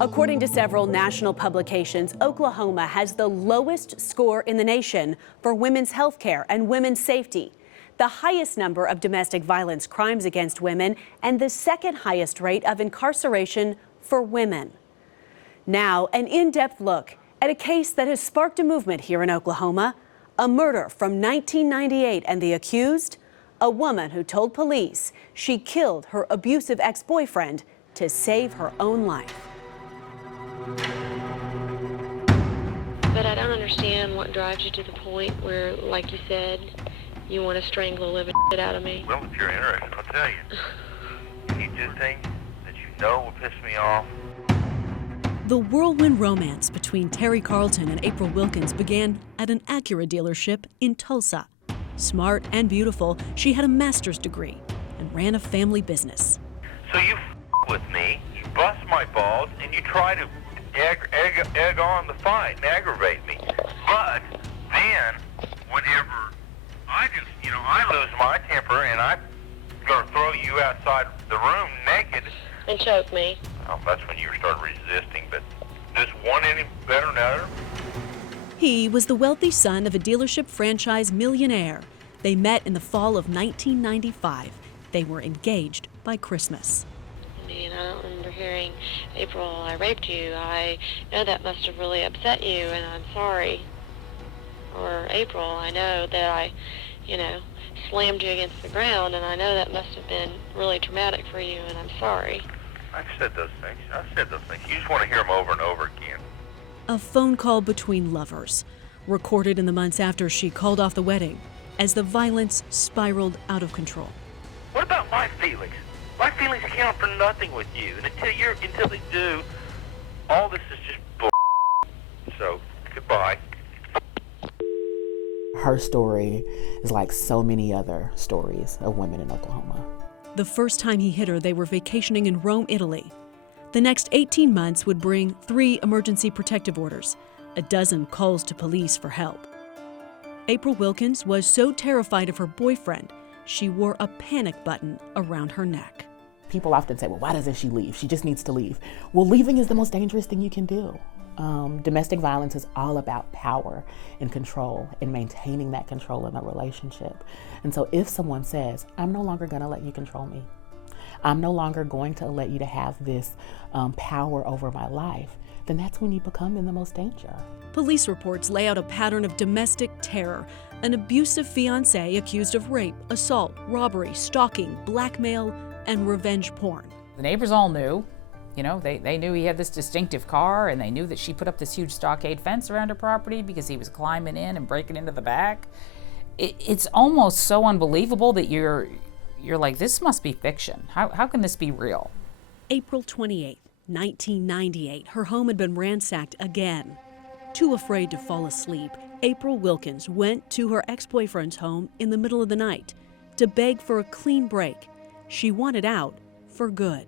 According to several national publications, Oklahoma has the lowest score in the nation for women's health care and women's safety, the highest number of domestic violence crimes against women, and the second highest rate of incarceration for women. Now, an in-depth look at a case that has sparked a movement here in Oklahoma, a murder from 1998, and the accused, a woman who told police she killed her abusive ex-boyfriend to save her own life. But I don't understand what drives you to the point where, like you said, you want to strangle the living shit out of me. Well, if you're interested, I'll tell you. You do things that you know will piss me off. The whirlwind romance between Terry Carlton and April Wilkens began at an Acura dealership in Tulsa. Smart and beautiful, she had a master's degree and ran a family business. So you with me, you bust my balls, and you try to egg on the fight and aggravate me. But then, whenever I lose my temper and I'm going to throw you outside the room naked. And choke me. Well, that's when you started resisting, but this one any better than the other? He was the wealthy son of a dealership franchise millionaire. They met in the fall of 1995. They were engaged by Christmas. I don't remember hearing, April, I raped you. I know that must have really upset you, and I'm sorry. Or, April, I know that I, slammed you against the ground, and I know that must have been really traumatic for you, and I'm sorry. I've said those things. You just want to hear them over and over again. A phone call between lovers, recorded in the months after she called off the wedding, as the violence spiraled out of control. What about my feelings? My feelings count for nothing with you, and until they do, all this is just bull. So, goodbye. Her story is like so many other stories of women in Oklahoma. The first time he hit her, they were vacationing in Rome, Italy. The next 18 months would bring 3 emergency protective orders, a dozen calls to police for help. April Wilkens was so terrified of her boyfriend, she wore a panic button around her neck. People often say, well, why doesn't she leave? She just needs to leave. Well, leaving is the most dangerous thing you can do. Domestic violence is all about power and control and maintaining that control in a relationship. And so if someone says, I'm no longer going to let you control me, I'm no longer going to let you to have this power over my life, then that's when you become in the most danger. Police reports lay out a pattern of domestic terror, an abusive fiancé accused of rape, assault, robbery, stalking, blackmail, and revenge porn. The neighbors all knew. They knew he had this distinctive car, and they knew that she put up this huge stockade fence around her property because he was climbing in and breaking into the back. It's almost so unbelievable that you're like, this must be fiction. How can this be real? April 28, 1998, her home had been ransacked again. Too afraid to fall asleep, April Wilkens went to her ex-boyfriend's home in the middle of the night to beg for a clean break. She wanted out for good.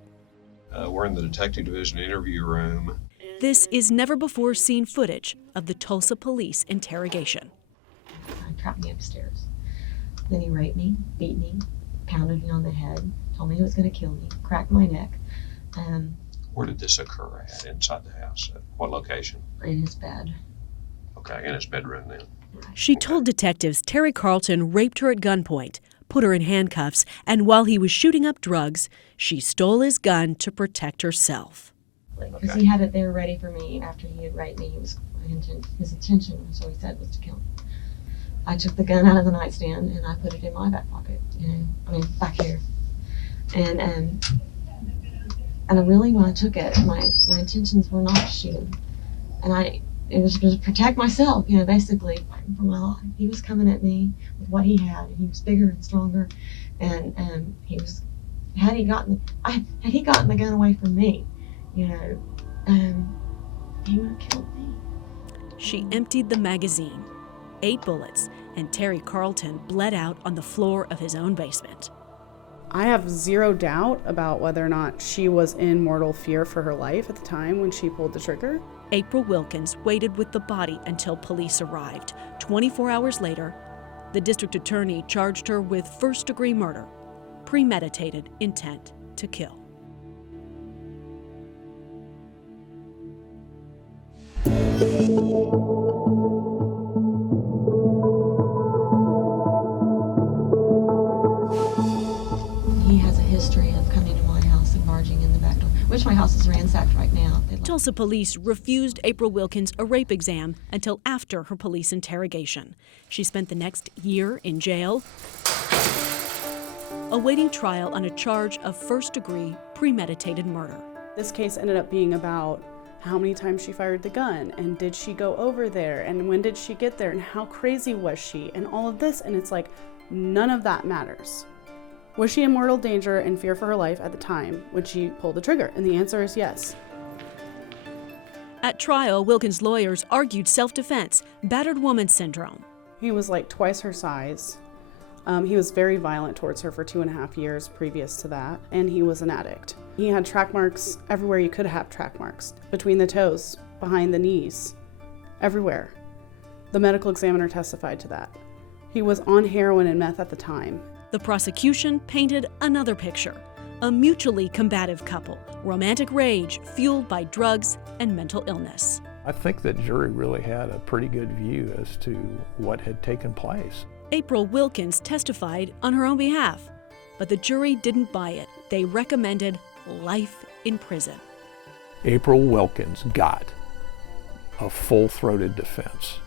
We're in the detective division interview room. This is never-before-seen footage of the Tulsa police interrogation. He trapped me upstairs. Then he raped me, beat me, pounded me on the head, told me he was going to kill me, cracked my neck. Where did this occur at? Inside the house? At what location? In his bed. Okay, in his bedroom then. She told detectives Terry Carlton raped her at gunpoint, put her in handcuffs, and while he was shooting up drugs, she stole his gun to protect herself. Because he had it there ready for me after he had raped me. His intention, so he said, was to kill me. I took the gun out of the nightstand and I put it in my back pocket, back here. And I really, when I took it, my intentions were not to shoot him. And it was to protect myself, basically fighting for my life. He was coming at me with what he had, and he was bigger and stronger, and had he gotten the gun away from me, he would have killed me. She emptied the magazine, 8 bullets, and Terry Carlton bled out on the floor of his own basement. I have zero doubt about whether or not she was in mortal fear for her life at the time when she pulled the trigger. April Wilkens waited with the body until police arrived. 24 hours later, The district attorney charged her with first-degree murder, premeditated intent to kill. He has a history of coming to my house and barging in the back door, which my house is ransacked right now. Tulsa police refused April Wilkens a rape exam until after her police interrogation. She spent the next year in jail, awaiting trial on a charge of first-degree premeditated murder. This case ended up being about how many times she fired the gun, and did she go over there, and when did she get there, and how crazy was she, and all of this, and it's like, none of that matters. Was she in mortal danger and fear for her life at the time when she pulled the trigger? And the answer is yes. At trial, Wilkens' lawyers argued self-defense, battered woman syndrome. He was like twice her size. He was very violent towards her for 2.5 years previous to that, and he was an addict. He had track marks everywhere you could have track marks, between the toes, behind the knees, everywhere. The medical examiner testified to that. He was on heroin and meth at the time. The prosecution painted another picture, a mutually combative couple, romantic rage fueled by drugs and mental illness. I think the jury really had a pretty good view as to what had taken place. April Wilkens testified on her own behalf, but the jury didn't buy it. They recommended life in prison. April Wilkens got a full-throated defense.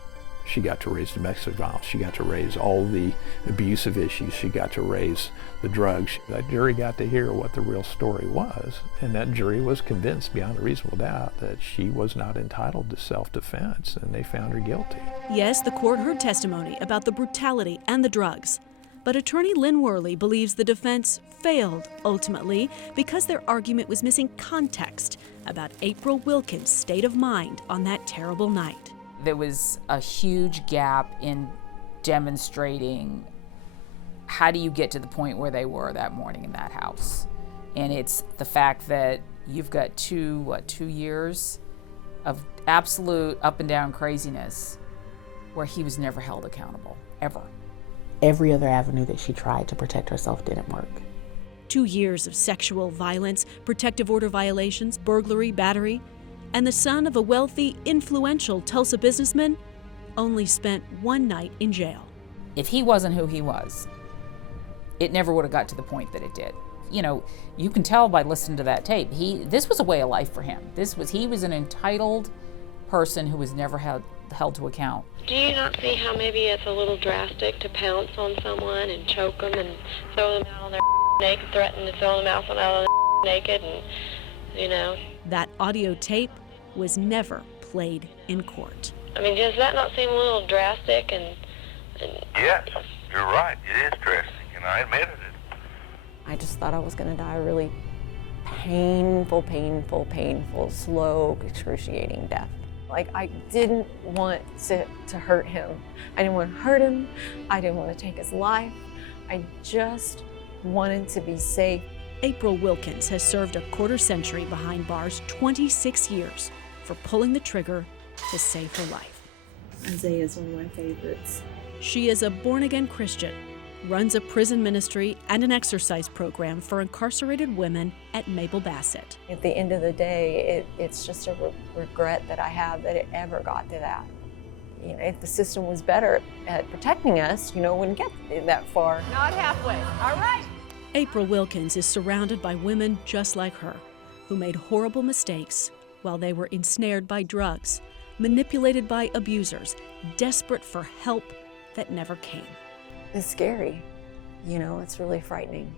She got to raise domestic violence. She got to raise all the abusive issues. She got to raise the drugs. That jury got to hear what the real story was, and that jury was convinced beyond a reasonable doubt that she was not entitled to self-defense, and they found her guilty. Yes, the court heard testimony about the brutality and the drugs, but attorney Lynn Worley believes the defense failed ultimately because their argument was missing context about April Wilkens' state of mind on that terrible night. There was a huge gap in demonstrating how do you get to the point where they were that morning in that house. And it's the fact that you've got 2 years of absolute up and down craziness where he was never held accountable, ever. Every other avenue that she tried to protect herself didn't work. 2 years of sexual violence, protective order violations, burglary, battery, and the son of a wealthy, influential Tulsa businessman only spent 1 night in jail. If he wasn't who he was, it never would have got to the point that it did. You know, you can tell by listening to that tape, this was a way of life for him. He was an entitled person who was never held to account. Do you not see how maybe it's a little drastic to pounce on someone and choke them and throw them out on their naked, threaten to throw them out on their naked, and, you know? That audio tape was never played in court. I mean, does that not seem a little drastic? And Yes, you're right. It is drastic, and I admitted it. I just thought I was going to die a really painful, slow, excruciating death. Like, I didn't want to hurt him. I didn't want to hurt him. I didn't want to take his life. I just wanted to be safe. April Wilkens has served a quarter century behind bars, 26 years, for pulling the trigger to save her life. Isaiah is one of my favorites. She is a born-again Christian, runs a prison ministry and an exercise program for incarcerated women at Mabel Bassett. At the end of the day, it's just a regret that I have that it ever got to that. You know, if the system was better at protecting us, you know, it wouldn't get that far. Not halfway. All right. April Wilkens is surrounded by women just like her, who made horrible mistakes while they were ensnared by drugs, manipulated by abusers, desperate for help that never came. It's scary. You know, it's really frightening.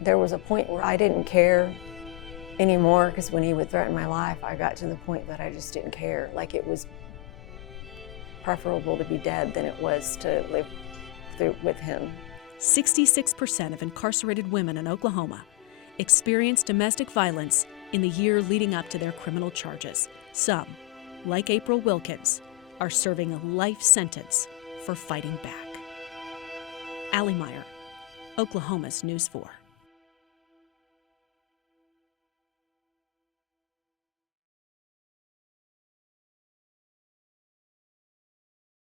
There was a point where I didn't care anymore, because when he would threaten my life, I got to the point that I just didn't care. Like, it was preferable to be dead than it was to live with him. 66% of incarcerated women in Oklahoma experienced domestic violence in the year leading up to their criminal charges. Some, like April Wilkens, are serving a life sentence for fighting back. Allie Meyer, Oklahoma's News 4.